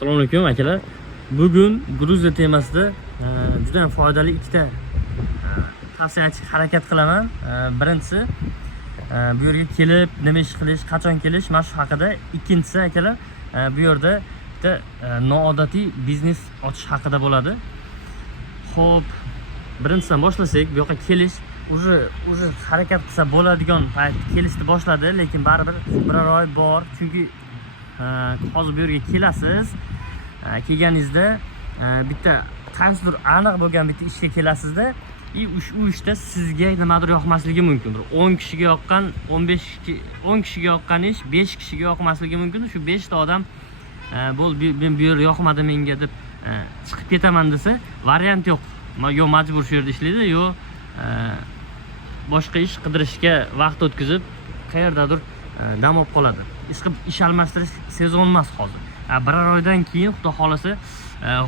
Assalomu alaykum akalar. Bugun Gruziya temasida juda ham foydali ikkita tavsiya aytishga harakat qilaman. Birinchisi bu yerga kelib nima ish qilish, qachon kelish mana shu haqida. Ikkinchisi akalar bu yerda bitta noodatiy biznes ochish haqida bo'ladi. Xo'p, birinchisidan boshlasak, bu yoqqa kelish уже harakat qilsa bo'ladigan payt kelishni boshladi, lekin baribir biror oy bor. Chunki hozir bu yerga kelasiz. Kelganingizda bitta qaysidir aniq bo'lgan bitta ishga kelasizda, u ishda sizga nimadir yoqmasligi mumkin. 10 kishiga yoqqan, 10 kishiga yoqqan ish 5 kishiga yoqmasligi mumkin. Shu 5 ta odam men bu yer yoqmadi menga deb chiqib ketaman desa, variant yo'q. Yo majbur shu yerda ishlaydi, yo boshqa ish qidirishga vaqt o'tkazib qayerdadir dam olib qoladi. Ish almashtirish sezon emas hozir. Biror oydan keyin xudo xolasa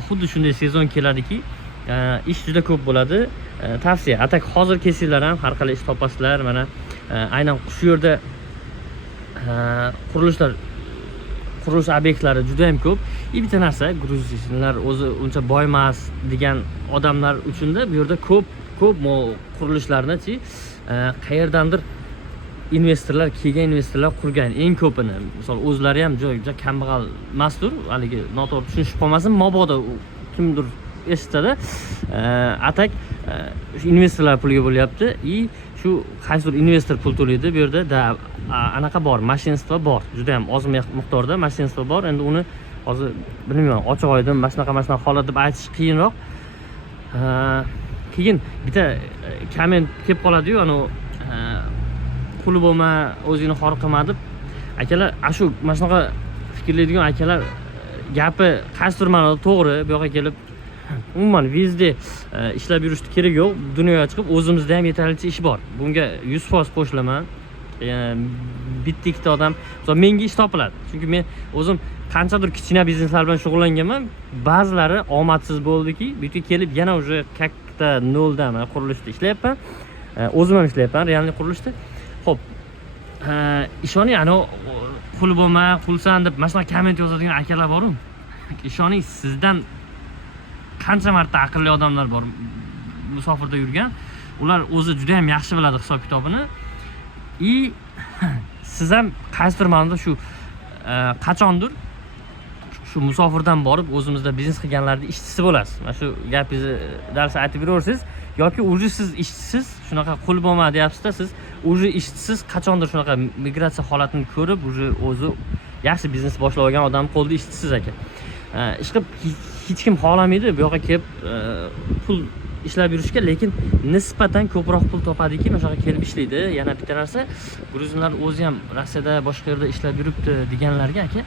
xuddi shunday sezon keladiki, ish juda ko'p bo'ladi. Tavsiya, atak hozir kelsanglar ham har qalay ish topasizlar. Mana aynan shu yerda qurilish obyektlari juda ham ko'p. Bitta narsa, gruzlar o'zi uncha boy emas degan odamlar uchun-da bu yerda ko'p qurilishlarni-chi qayerdandir investorlar qurgan eng ko'pini. Misol o'zlari ham juda kambag'al emasdir, haligi noto'g'ri tushunishib qolmasin, mabodo kimdir eshitadi. Atak investorlar puliga bo'lyapti. Shu qaysidir investor pul to'laydi bu yerda anaqa bor, mashinstvo bor. Juda ham oz miqdorda mashinstvo bor. Endi uni hozir bilmayman, ochiq oydan mana shunaqa holat deb aytish qiyinroq. Keyin bitta komment kelib qoladi-yu, quli bo'lma, o'zingni xor qilma deb. Akalar, shu mana shunaqa fikrlaydigan akalar gapi qaysidir ma'noda to'g'ri. Bu yoqqa kelib umuman vizde ishlab yurishni kerak yo'q. Dunyoga chiqib o'zimizda ham yetarlicha ish bor. Bunga 100% qo'shilaman. Bitta ikkita odam, menga ish topiladi. Chunki men o'zim qanchadir kichkina bizneslar bilan shug'ullanganman. Ba'zilari omadsiz bo'ldiki, bu yerga kelib yana уже katta noldan qurilishda ishlayapman. O'zim ham ishlayapman, realniy qurilishda. Xo'p, ishoning, qul bo'lma, qulsan deb mana shunaqa komment yozadigan akalar bor-ku. Ishoning, sizdan qancha marta aqlli odamlar bor musofirda yurgan. Ular o'zi juda ham yaxshi biladi hisob kitobini. Siz ham qaysidir ma'noda shu qachondir shu musofirdan borib o'zimizda biznes qilganlarning ishchisi bo'lasiz. Mana shu gapingizni darsa aytib beraversiz yoki o'zi siz ishchisiz, shunaqa qul bo'lma deyapsiz-da, siz o'zi ishchisiz, qachondir shunaqa migratsiya holatini ko'rib, o'zi yaxshi biznes boshlab olgan odam qo'lda ishchisiz aka. Ish qilib hech kim xohlamaydi bu yoqqa kelib pul ishlab yurishga, lekin nisbatan ko'proq pul topadiki, mana shu yerga kelib ishlaydi. Yana bitta narsa, gruzinlar o'zi ham Rossiyada boshqa yerda ishlab yuribdi deganlarga aka,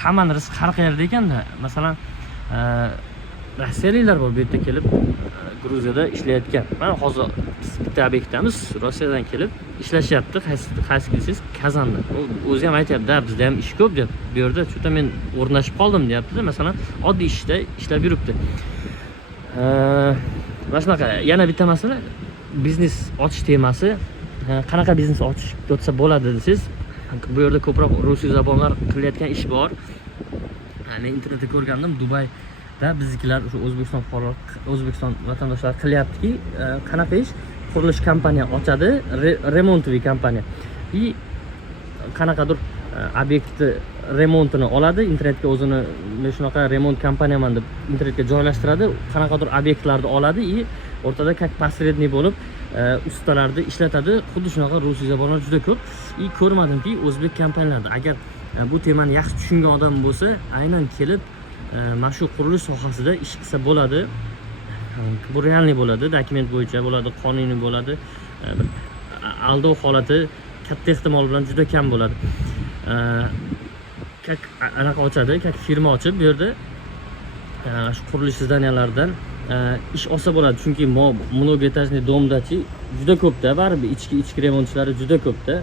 hammaning rizqi har qayerda ekanda. Masalan, rossiyaliklar bor bu yerda kelib Gruziyada ishlayotgan. Mana hozir bitta obyektdamiz, Rossiyadan kelib ishlashyapti. Qaysi kelsangiz Kazanda. O'zi ham aytayapti, bizda ham ish ko'p deb. Bu yerda chuta men o'rnashib qoldim deyapti. Masalan, oddiy ishda ishlab yuribdi. Mana shunaqa. Yana bitta masala, biznes ochish temasi. Qanaqa biznes ochish desa bo'ladi desangiz, bu yerda ko'proq rusiy zabonlar qilayotgan ish bor. Men internetda ko'rgandim, Dubayda biznikilar o'sha O'zbekiston vatandoshlari qilyaptiki, qanaqa ish? Qurilish kompaniya ochadi, remontviy kompaniya. Qanaqadir obyektni remontini oladi, internetga o'zini men shunaqa remont kompaniyaman deb internetga joylashtiradi, qanaqadir obyektlarni oladi, o'rtada как посредник bo'lib ustalarni ishlatadi. Xuddi shunaqa rusiy zabonlar juda ko'p. Ko'rmadimki o'zbek kompaniyalarida agar bu temani yaxshi tushungan odam bo'lsa, aynan kelib mana shu qurilish sohasida ish qilsa bo'ladi. Bu realniy bo'ladi, dokument bo'yicha bo'ladi, qonuniy bo'ladi. Aldov holati katta ehtimol bilan juda kam bo'ladi. Anaqa ochadi, firma ochib bu yerda shu qurilish zdaniyalardan ish olsa bo'ladi. Chunki mnogoetajniy domdachi juda ko'pda, baribir ichki remontchilari juda ko'pda.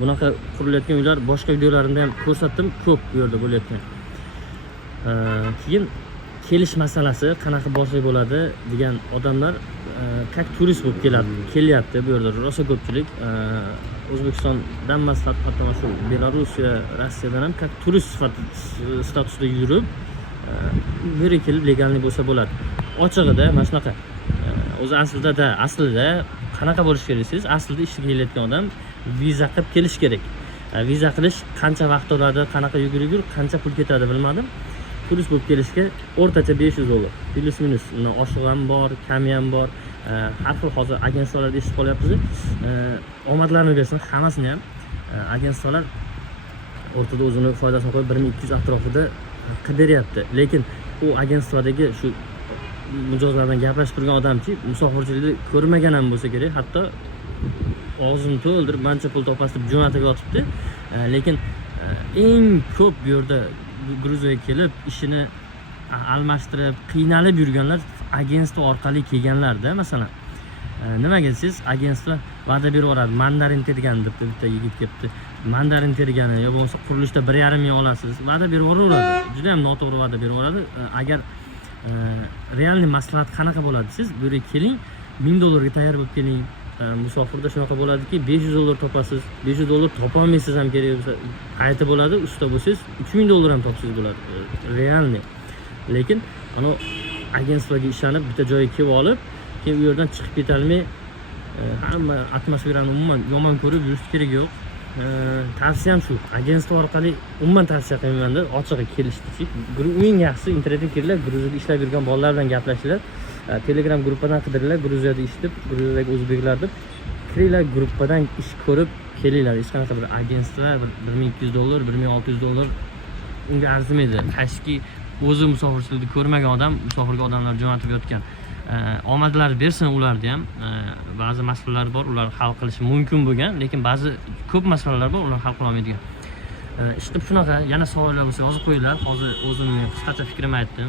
Bunaqa qurilayotgan uylar boshqa videolarimda ham ko'rsatdim, ko'p bu yerda bo'layotgan. Keyin kelish masalasi qanaqa bo'lsa bo'ladi degan odamlar как turist bo'lib kelyapti bu yerda. Rosa ko'pchilik O'zbekistondan emas, hatto shu Belarus, Rossiyadan ham как turist statusida yurib bu yerga kelib legalniy bo'lsa bo'ladi. Ochig'ida mana shunaqa. O'zi aslida qanaqa bo'lish kerak desiz, aslida ishga kelayotgan odam viza qilib kelish kerak. Viza qilish qancha vaqt oladi, qanaqa yugur, qancha pul ketadi bilmadim. Turist bo'lib kelishga o'rtacha $500. Plus minus. Undan oshiq ham bor, kami ham bor. Har xil hozir agentstvalarda eshitib qolyapmiz. Omadlarini bersin hammasini ham. Agentstvalar o'rtada o'zini foydasini qo'yib 1200 atrofida qidiryapti. Lekin u agentstvadagi shu mijozlardan gaplashib turgan odamchi musofirchilikni ko'rmagan ham bo'lsa kerak, hatto og'zini to'ldirib mancha pul topasiz deb jo'natib yotibdi. Lekin eng ko'p bu yerda Gruziyaga kelib ishini almashtirib qiynalib yurganlar agentstvo orqali kelganlarda. Masalan, nimaga desangiz, agentstvo va'da berib yuboradi. Mandarin tergan deb bitta yigit kelibdi. Mandarin tergani yo bo'lmasa qurilishda 1,5 ming olasiz. Va'da berib yuboradi. Juda ham noto'g'ri va'da berib yuboradi. Agar realniy maslahat qanaqa bo'ladi siz bu yerga keling, $1000 ga tayyor bo'lib keling. Musofirda shunaqa bo'ladiki, $500 topasiz, $500 topolmaysiz ham kerak bo'lsa, qayta bo'ladi, usta bo'lsangiz $3000 ham topsangiz bo'ladi. Realniy. Lekin ana agentstvoga ishlanib bitta joyga kelib olib, keyin u yerdan chiqib ketolmay, hamma atmosferani umuman yomon ko'rib yurish kerak yo'q. Tavsiyam shu, agentstvo orqali umuman tavsiya qilmayman-da, ochig'i kelishdi. Eng yaxshisi internetga kiringlar, Gruziyada ishlab yurgan bolalar bilan gaplashinglar. Telegram gruppadan qidiringlar, Gruziyada ishlab, Gruziyadagi o'zbeklar deb kiringlar, gruppadan ish ko'rib kelinglar. Hech qanaqa bir agentstvo $1200, $1600 unga arzimaydi. Qaysi o'zi musofirchilikni ko'rmagan odam, musofirga odamlar jo'natib yotgan. Omadlar bersin ularni ham. Ba'zi masalalar bor, ular hal qilishi mumkin bo'lgan, lekin ba'zi ko'p masalalar bor, ular hal qila olmaydigan. Ishqib shunaqa, yana savollar bo'lsa yozib qo'yinglar. Hozir o'zimni qisqacha fikrimni aytdim.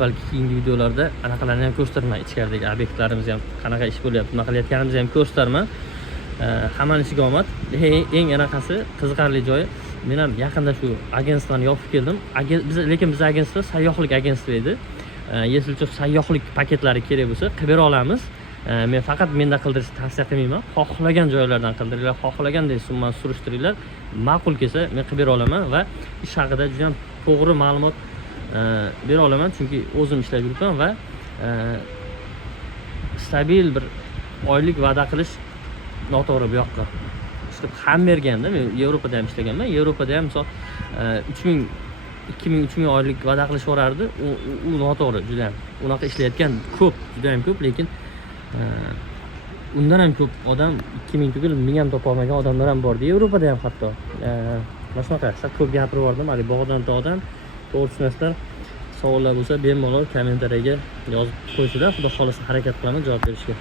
Balki keyingi videolarda anaqalarni ham ko'rsataman, ichkaridagi obyektlarimiz ham qanaqa ish bo'lyapti, nima qilayotganimizni ham ko'rsataman. Hammaning ishiga omad. Eng anaqasi qiziqarli joyi, men ham yaqinda shu agentstvani yopib keldim. Lekin biz agentstvo sayyohlik agentstvo edi. Если sayyohlik paketlari kerak bo'lsa, qilib bera olamiz. Men faqat menda qildirishni tavsiya qilmayman. Xohlagan joylardan qildiringlar, xohlaganday summani surishtiringlar. Ma'qul kelsa men qilib bera olaman va ish haqida juda ham to'g'ri ma'lumot bera olaman, chunki o'zim ishlab yuribman va stabil bir oylik va'da qilish noto'g'ri bu yoqqa. Hammerganda men Yevropada ham ishlaganman. Yevropada ham misol 2000-3000 oylik va'da qilish borardi. U noto'g'ri juda ham. Unaqa ishlayotgan ko'p, juda ham ko'p, lekin undan ham ko'p odam 2000 tugul 1000 ham topa olmagan odamlar ham bor. Yevropada ham hatto. Mana shunaqa ko'p gapirib bordim. Hali bog'dan tog'dan to'g'ri tushunasizlar. Savollar bo'lsa bemalol kommentariyaga yozib qo'yinglar. Xudo xolisa harakat qilaman javob berishga.